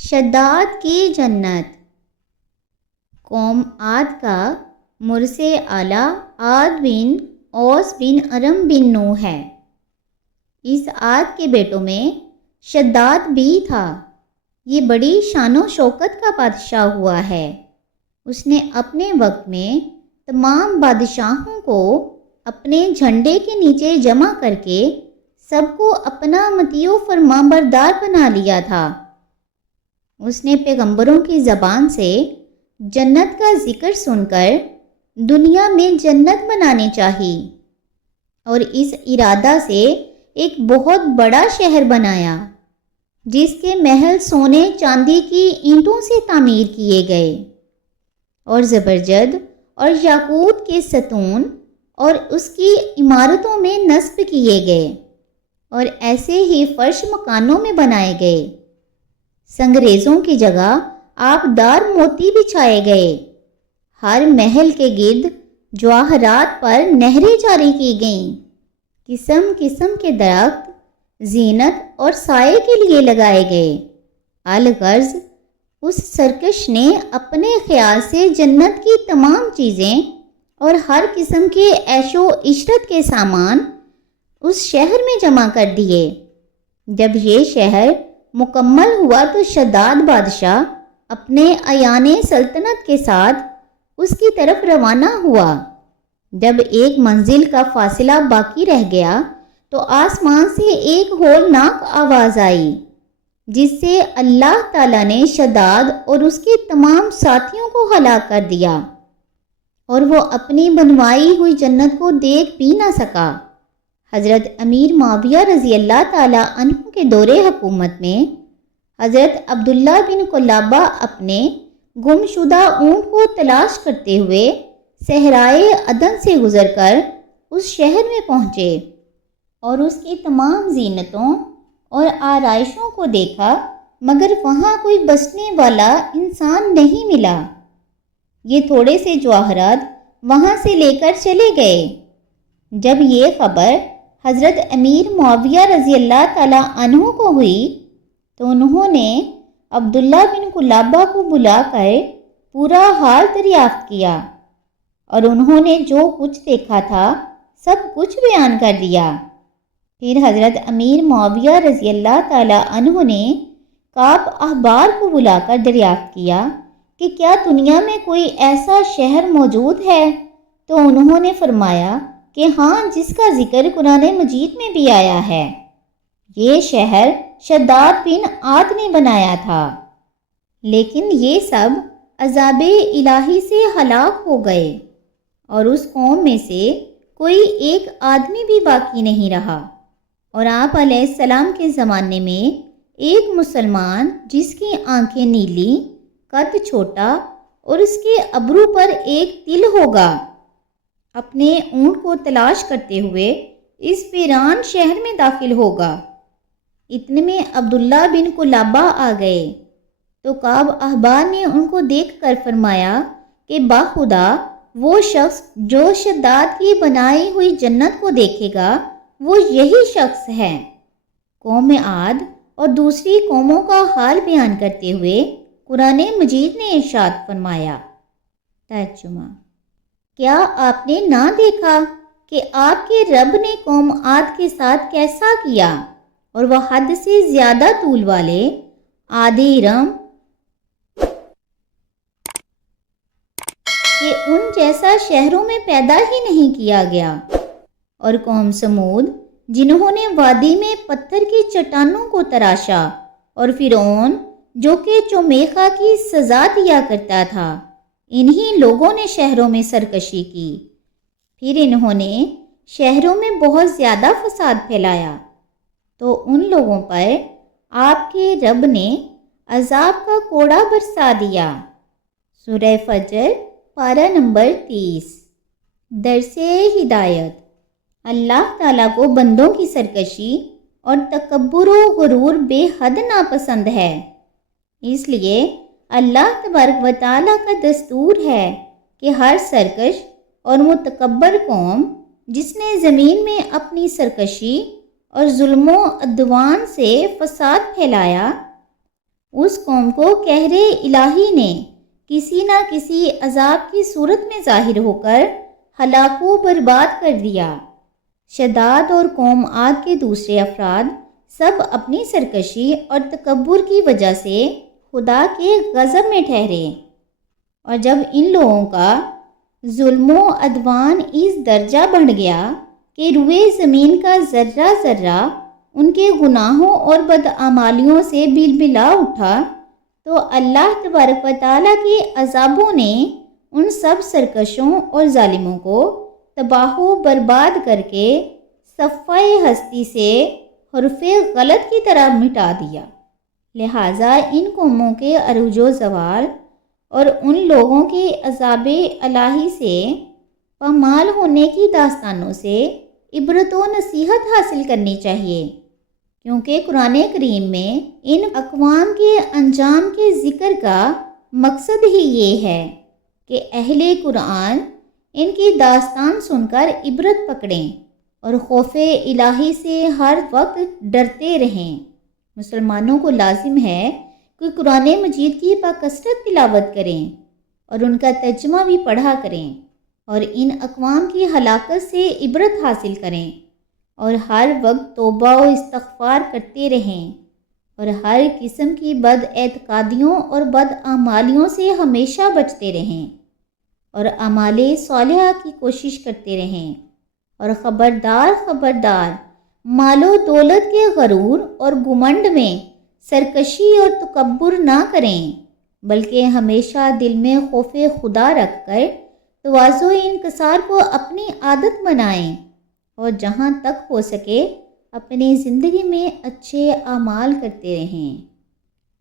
شداد کی جنت۔ قوم عاد کا مرسے اعلیٰ عاد بن اوس بن ارم بن نوح ہے۔ اس عاد کے بیٹوں میں شداد بھی تھا۔ یہ بڑی شان و شوکت کا بادشاہ ہوا ہے۔ اس نے اپنے وقت میں تمام بادشاہوں کو اپنے جھنڈے کے نیچے جمع کر کے سب کو اپنا مطیع و فرمانبردار بنا لیا تھا۔ اس نے پیغمبروں کی زبان سے جنت کا ذکر سن کر دنیا میں جنت بنانی چاہی اور اس ارادہ سے ایک بہت بڑا شہر بنایا جس کے محل سونے چاندی کی اینٹوں سے تعمیر کیے گئے اور زبرجد اور یاقوت کے ستون اور اس کی عمارتوں میں نصب کیے گئے اور ایسے ہی فرش مکانوں میں بنائے گئے۔ سنگریزوں کی جگہ آبدار موتی بچھائے گئے۔ ہر محل کے گرد جواہرات پر نہریں جاری کی گئیں۔ قسم قسم کے درخت زینت اور سائے کے لیے لگائے گئے۔ الغرض اس سرکش نے اپنے خیال سے جنت کی تمام چیزیں اور ہر قسم کے عیش و عشرت کے سامان اس شہر میں جمع کر دیے۔ جب یہ شہر مکمل ہوا تو شداد بادشاہ اپنے ایان سلطنت کے ساتھ اس کی طرف روانہ ہوا۔ جب ایک منزل کا فاصلہ باقی رہ گیا تو آسمان سے ایک ہولناک آواز آئی جس سے اللہ تعالیٰ نے شداد اور اس کے تمام ساتھیوں کو ہلاک کر دیا اور وہ اپنی بنوائی ہوئی جنت کو دیکھ بھی نہ سکا۔ حضرت امیر معاویہ رضی اللہ تعالیٰ عنہ کے دور حکومت میں حضرت عبداللہ بن قلابہ اپنے گم شدہ اونٹ کو تلاش کرتے ہوئے صحرائے عدن سے گزر کر اس شہر میں پہنچے اور اس کی تمام زینتوں اور آرائشوں کو دیکھا، مگر وہاں کوئی بسنے والا انسان نہیں ملا۔ یہ تھوڑے سے جواہرات وہاں سے لے کر چلے گئے۔ جب یہ خبر حضرت امیر معاویہ رضی اللہ تعالیٰ عنہ کو ہوئی تو انہوں نے عبداللہ بن قلابہ کو بلا کر پورا حال دریافت کیا اور انہوں نے جو کچھ دیکھا تھا سب کچھ بیان کر دیا۔ پھر حضرت امیر معاویہ رضی اللہ تعالیٰ عنہ نے کعب احبار کو بلا کر دریافت کیا کہ کیا دنیا میں کوئی ایسا شہر موجود ہے؟ تو انہوں نے فرمایا کہ ہاں، جس کا ذکر قرآن مجید میں بھی آیا ہے۔ یہ شہر شداد بن عاد نے بنایا تھا، لیکن یہ سب عذاب الہی سے ہلاک ہو گئے اور اس قوم میں سے کوئی ایک آدمی بھی باقی نہیں رہا۔ اور آپ علیہ السلام کے زمانے میں ایک مسلمان جس کی آنکھیں نیلی، قد چھوٹا اور اس کے ابرو پر ایک تل ہوگا، اپنے اونٹ کو تلاش کرتے ہوئے اس ویران شہر میں داخل ہوگا۔ اتنے میں عبداللہ بن قلابہ آ گئے تو کعب احبار نے ان کو دیکھ کر فرمایا کہ باخدا وہ شخص جو شداد کی بنائی ہوئی جنت کو دیکھے گا وہ یہی شخص ہے۔ قوم عاد اور دوسری قوموں کا حال بیان کرتے ہوئے قرآن مجید نے ارشاد فرمایا۔ ترجمہ: کیا آپ نے نہ دیکھا کہ آپ کے رب نے قوم عاد کے ساتھ کیسا کیا، اور وہ حد سے زیادہ طول والے عاد ارم کہ ان جیسا شہروں میں پیدا ہی نہیں کیا گیا، اور قوم سمود جنہوں نے وادی میں پتھر کی چٹانوں کو تراشا، اور فرعون جو کہ چومیخا کی سزا دیا کرتا تھا، انہی لوگوں نے شہروں میں سرکشی کی۔ پھر انہوں نے شہروں میں بہت زیادہ فساد پھیلایا تو ان لوگوں پر آپ کے رب نے عذاب کا کوڑا برسا دیا۔ سورہ فجر پارہ نمبر 30۔ درس ہدایت: اللہ تعالیٰ کو بندوں کی سرکشی اور تکبر و غرور بے حد ناپسند ہے، اس لیے اللہ تبارک و تعالیٰ کا دستور ہے کہ ہر سرکش اور متکبر قوم جس نے زمین میں اپنی سرکشی اور ظلم و عدوان سے فساد پھیلایا، اس قوم کو قہر الہی نے کسی نہ کسی عذاب کی صورت میں ظاہر ہو کر ہلاک و برباد کر دیا۔ شداد اور قوم عاد کے دوسرے افراد سب اپنی سرکشی اور تکبر کی وجہ سے خدا کے غضب میں ٹھہرے، اور جب ان لوگوں کا ظلم و عدوان اس درجہ بڑھ گیا کہ روئے زمین کا ذرہ ذرہ ان کے گناہوں اور بدعمالیوں سے بلبلا اٹھا، تو اللہ تبارک و تعالیٰ کے عذابوں نے ان سب سرکشوں اور ظالموں کو تباہ و برباد کر کے صفحۂ ہستی سے حرف غلط کی طرح مٹا دیا۔ لہٰذا ان قوموں کے عروج و زوال اور ان لوگوں کے عذاب الہی سے پامال ہونے کی داستانوں سے عبرت و نصیحت حاصل کرنی چاہیے، کیونکہ قرآن کریم میں ان اقوام کے انجام کے ذکر کا مقصد ہی یہ ہے کہ اہل قرآن ان کی داستان سن کر عبرت پکڑیں اور خوف الہی سے ہر وقت ڈرتے رہیں۔ مسلمانوں کو لازم ہے کہ قرآن مجید کی باکثرت تلاوت کریں اور ان کا ترجمہ بھی پڑھا کریں، اور ان اقوام کی ہلاکت سے عبرت حاصل کریں، اور ہر وقت توبہ و استغفار کرتے رہیں، اور ہر قسم کی بد اعتقادیوں اور بد اعمالیوں سے ہمیشہ بچتے رہیں، اور اعمال صالحہ کی کوشش کرتے رہیں، اور خبردار خبردار مال و دولت کے غرور اور گمنڈ میں سرکشی اور تکبر نہ کریں، بلکہ ہمیشہ دل میں خوف خدا رکھ کر تواضع و انکسار کو اپنی عادت بنائیں، اور جہاں تک ہو سکے اپنی زندگی میں اچھے اعمال کرتے رہیں۔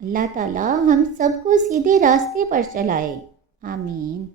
اللہ تعالی ہم سب کو سیدھے راستے پر چلائے، آمین۔